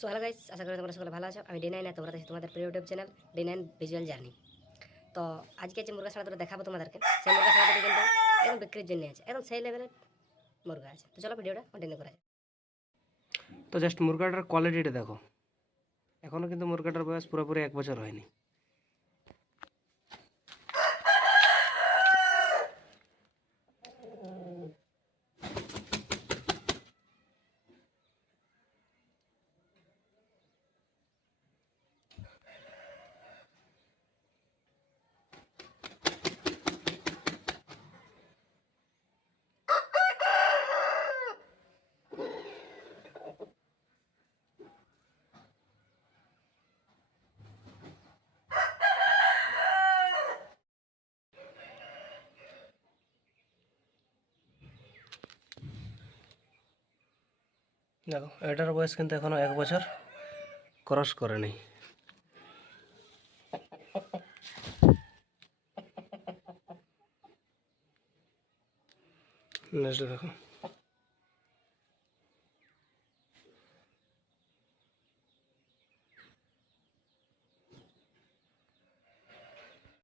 So hello guys, আশা করি তোমরা সকলে ভালো আছো। আমি ডি9 আর তোমরা দেখছো তোমাদের প্রিয় YouTube channel D9 visual journey. তো আজকে যে মুরগা ছাড়া দেখাবো তোমাদেরকে, সেই মুরগা ছাড়াটা কিন্তু একদম বিক্রির জন্য আছে, একদম সেই লেভেলের মুরগা আছে। তো চলো ভিডিওটা কন্টিনিউ করা যাক। তো জাস্ট মুরগাটার কোয়ালিটিটা দেখো, এখনও কিন্তু মুরগাটার বয়স পুরোপুরি 1 বছর হয়নি। দেখো এটার বয়স কিন্তু এখনো 1 বছর ক্রস করেনি। নেক্সট দেখো।